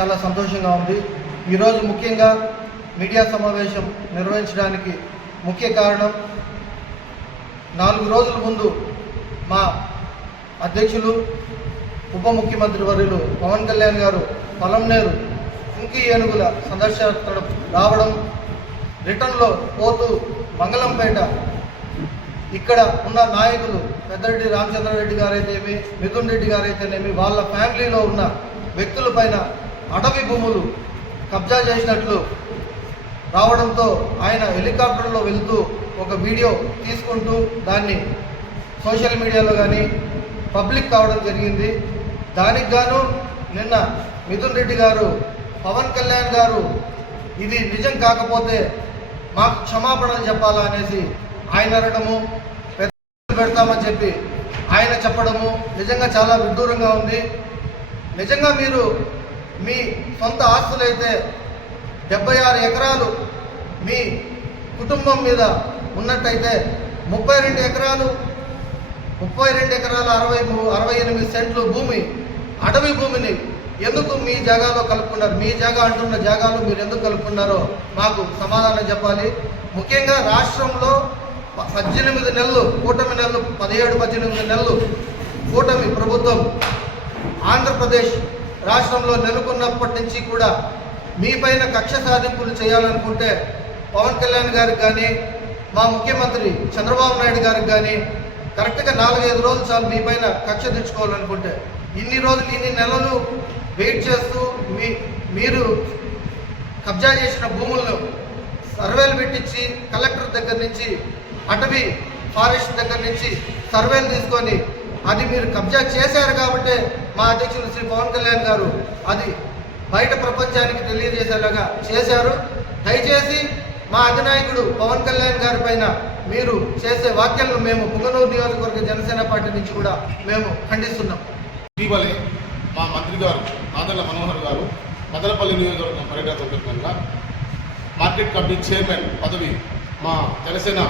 చాలా సంతోషంగా ఉంది. ఈరోజు ముఖ్యంగా మీడియా సమావేశం నిర్వహించడానికి ముఖ్య కారణం నాలుగు రోజుల ముందు మా అధ్యక్షులు ఉప ముఖ్యమంత్రి వర్యులు పవన్ కళ్యాణ్ గారు పొలంనేరు కుంకి ఏనుగుల సందర్శన రావడం రిటర్న్లో పోతూ మంగళంపేట ఇక్కడ ఉన్న నాయకులు పెద్దరెడ్డి రామచంద్రారెడ్డి గారైతేనేమి మిథున్ రెడ్డి గారైతేనేమి వాళ్ళ ఫ్యామిలీలో ఉన్న వ్యక్తులపైన అటవీ భూములు కబ్జా చేసినట్లు రావడంతో ఆయన హెలికాప్టర్లో వెళ్తూ ఒక వీడియో తీసుకుంటూ దాన్ని సోషల్ మీడియాలో కానీ పబ్లిక్ కావడం జరిగింది. దానికి గాను నిన్న మిథున్ రెడ్డి గారు పవన్ కళ్యాణ్ గారు ఇది నిజం కాకపోతే మాకు క్షమాపణలు చెప్పాలా అనేసి ఆయన అనడము పెద్ద పెడతామని చెప్పి ఆయన చెప్పడము నిజంగా చాలా విడ్డూరంగా ఉంది. నిజంగా మీరు మీ సొంత ఆస్తులైతే డెబ్బై ఆరు ఎకరాలు మీ కుటుంబం మీద ఉన్నట్టయితే ముప్పై రెండు ఎకరాలు ముప్పై రెండు ఎకరాల అరవై మూ- అరవై ఎనిమిది సెంట్లు భూమి అటవీ భూమిని ఎందుకు మీ జాగాలో కలుపుకున్నారు? మీ జాగా అంటున్న జాగాలో మీరు ఎందుకు కలుపుకున్నారో మాకు సమాధానం చెప్పాలి. ముఖ్యంగా రాష్ట్రంలో పద్దెనిమిది నెలలు కూటమి నెలలు పదిహేడు పద్దెనిమిది నెలలు కూటమి ప్రభుత్వం ఆంధ్రప్రదేశ్ రాష్ట్రంలో నెలకొన్నప్పటి నుంచి కూడా మీపైన కక్ష సాధింపులు చేయాలనుకుంటే పవన్ కళ్యాణ్ గారికి కానీ మా ముఖ్యమంత్రి చంద్రబాబు నాయుడు గారికి కానీ కరెక్ట్గా నాలుగైదు రోజులు చాలు మీపైన కక్ష తెచ్చుకోవాలనుకుంటే ఇన్ని రోజులు ఇన్ని నెలలు వెయిట్ చేస్తూ మీ మీరు కబ్జా చేసిన భూములను సర్వేలు పెట్టించి కలెక్టర్ దగ్గర నుంచి అటవీ ఫారెస్ట్ దగ్గర నుంచి సర్వేలు తీసుకొని అది మీరు కబ్జా చేశారు కాబట్టి మా అధ్యక్షులు శ్రీ పవన్ కళ్యాణ్ గారు అది బయట ప్రపంచానికి తెలియజేసేలాగా చేశారు. దయచేసి మా అధినాయకుడు పవన్ కళ్యాణ్ గారి పైన మీరు చేసే వ్యాఖ్యలను మేము పుంగనూరు నియోజకవర్గ జనసేన పార్టీ నుంచి కూడా మేము ఖండిస్తున్నాం. ఇటీవలే మా మంత్రి గారు నాదెళ్ళ మనోహర్ గారు మదనపల్లి నియోజకవర్గం పర్యటన సందర్భంగా మార్కెట్ కమిటీ చైర్మన్ పదవి మా జనసేన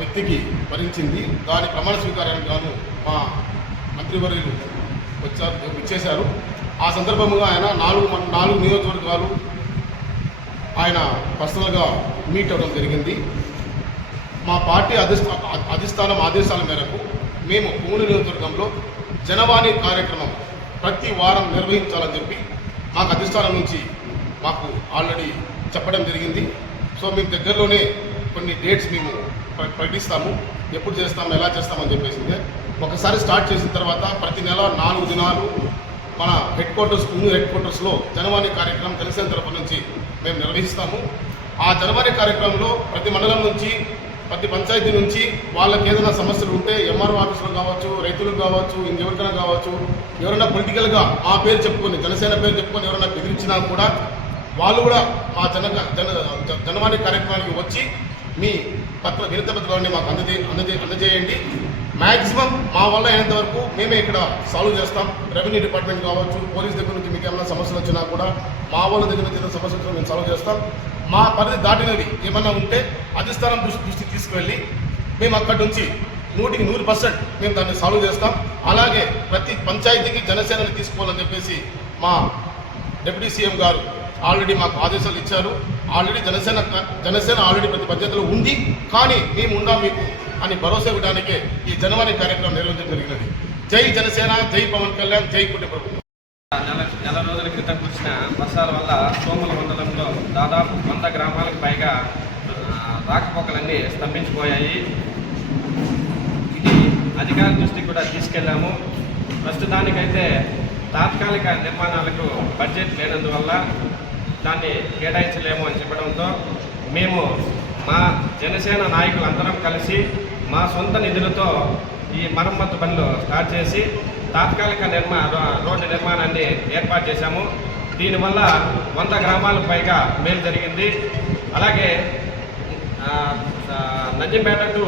వ్యక్తికి భరించింది దాని ప్రమాణ స్వీకారానికి గాను మా మంత్రివర్యులు వచ్చారు ఇచ్చేశారు ఆ సందర్భంగా ఆయన నాలుగు నాలుగు నియోజకవర్గాలు ఆయన పర్సనల్గా మీట్ అవ్వడం జరిగింది. మా పార్టీ అధిష్టా అధిష్టానం ఆదేశాల మేరకు మేము పూణె నియోజకవర్గంలో జనవాణి కార్యక్రమం ప్రతి వారం నిర్వహించాలని చెప్పి మాకు అధిష్టానం నుంచి మాకు ఆల్రెడీ చెప్పడం జరిగింది. సో మేము దగ్గరలోనే కొన్ని డేట్స్ మేము ప్రకటిస్తాము. ఎప్పుడు చేస్తాము ఎలా చేస్తామని చెప్పేసిందే. ఒకసారి స్టార్ట్ చేసిన తర్వాత ప్రతి నెల నాలుగు దినాలు మన హెడ్ క్వార్టర్స్ న్యూ హెడ్ క్వార్టర్స్లో జనవాణి కార్యక్రమం జనసేన తరపు నుంచి మేము నిర్వహిస్తాము. ఆ జనవాణి కార్యక్రమంలో ప్రతి మండలం నుంచి ప్రతి పంచాయతీ నుంచి వాళ్ళకి ఏదైనా సమస్యలు ఉంటే ఎంఆర్ఓ ఆఫీసులు కావచ్చు రైతులు కావచ్చు ఇంకెవరికైనా కావచ్చు ఎవరైనా పొలిటికల్గా మా పేరు చెప్పుకొని జనసేన పేరు చెప్పుకొని ఎవరైనా బెదిరించినా కూడా వాళ్ళు కూడా మా జన జన జనవాణి కార్యక్రమానికి వచ్చి మీ పత్ర వినతి పత్రాన్ని మాకు అందజే అందజే అందజేయండి. మ్యాక్సిమం మా వల్ల అయినంత వరకు మేమే ఇక్కడ సాల్వ్ చేస్తాం. రెవెన్యూ డిపార్ట్మెంట్ కావచ్చు పోలీస్ దగ్గర నుంచి మీకు ఏమైనా సమస్యలు వచ్చినా కూడా మా వాళ్ళ దగ్గర నుంచి ఏదైనా సమస్యలు వచ్చినా మేము సాల్వ్ చేస్తాం. మా పరిధి దాటినవి ఏమన్నా ఉంటే అధిష్టానం దృష్టి దృష్టికి తీసుకువెళ్ళి మేము అక్కడి నుంచి నూటికి నూరు పర్సెంట్ మేము దాన్ని సాల్వ్ చేస్తాం. అలాగే ప్రతి పంచాయతీకి జనసేనని తీసుకోవాలని చెప్పేసి మా డిప్యూటీ సీఎం గారు ఆల్రెడీ మాకు ఆదేశాలు ఇచ్చారు. ఆల్రెడీ జనసేన జనసేన ఆల్రెడీ ప్రతి పద్ధతిలో ఉంది. కానీ మేము ఉండా మీకు అని భరోసా ఇవ్వడానికి ఈ జనవరి కార్యక్రమం నిర్వహించడం జరిగినది. జై జనసేన జై పవన్ కళ్యాణ్ జై కుటుంబ ప్రభుత్వం. నెల నెల రోజుల క్రితం కురిసిన వర్షాల వల్ల సోముల మండలంలో దాదాపు వంద గ్రామాలకు పైగా రాకపోకలన్నీ స్తంభించిపోయాయి. ఇది అధికారుల దృష్టికి కూడా తీసుకెళ్ళాము. ప్రస్తుతానికైతే తాత్కాలిక నిర్మాణాలకు బడ్జెట్ లేనందువల్ల దాన్ని కేటాయించలేము అని చెప్పడంతో మేము మా జనసేన నాయకులందరం కలిసి మా సొంత నిధులతో ఈ మరమ్మతు పనులు స్టార్ట్ చేసి తాత్కాలిక నిర్మా రోడ్డు నిర్మాణాన్ని ఏర్పాటు చేశాము. దీనివల్ల వంద గ్రామాలకు పైగా మేలు జరిగింది. అలాగే నంజంపేట టు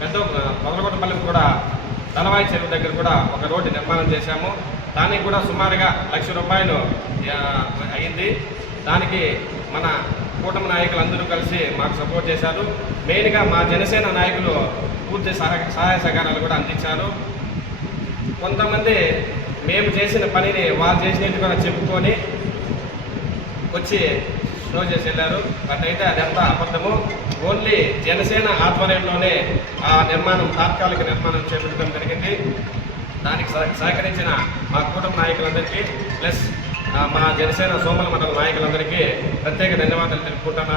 పెద్ద పొదలగొట్టపల్లికి కూడా తలవాయి చెరువు దగ్గర కూడా ఒక రోడ్డు నిర్మాణం చేశాము. దానికి కూడా సుమారుగా లక్ష రూపాయలు అయింది. దానికి మన కూటమి నాయకులు అందరూ కలిసి మాకు సపోర్ట్ చేశారు. మెయిన్గా మా జనసేన నాయకులు పూర్తి సహాయ సహాయ సహకారాలు కూడా అందించారు. కొంతమంది మేము చేసిన పనిని వాళ్ళు చేసినట్టు కూడా చెప్పుకొని వచ్చి షో చేసి వెళ్ళారు. బట్ అయితే అదంతా అబద్ధము. ఓన్లీ జనసేన ఆధ్వర్యంలోనే ఆ నిర్మాణం తాత్కాలిక నిర్మాణం చేపట్టడం జరిగింది. దానికి సహ- సహకరించిన మా కుటుంబ నాయకులందరికీ ప్లస్ ఆ, మా జనసేన సోమల మండల నాయకులందరికీ ప్రత్యేక ధన్యవాదాలు తెలుపుకుంటున్నాను.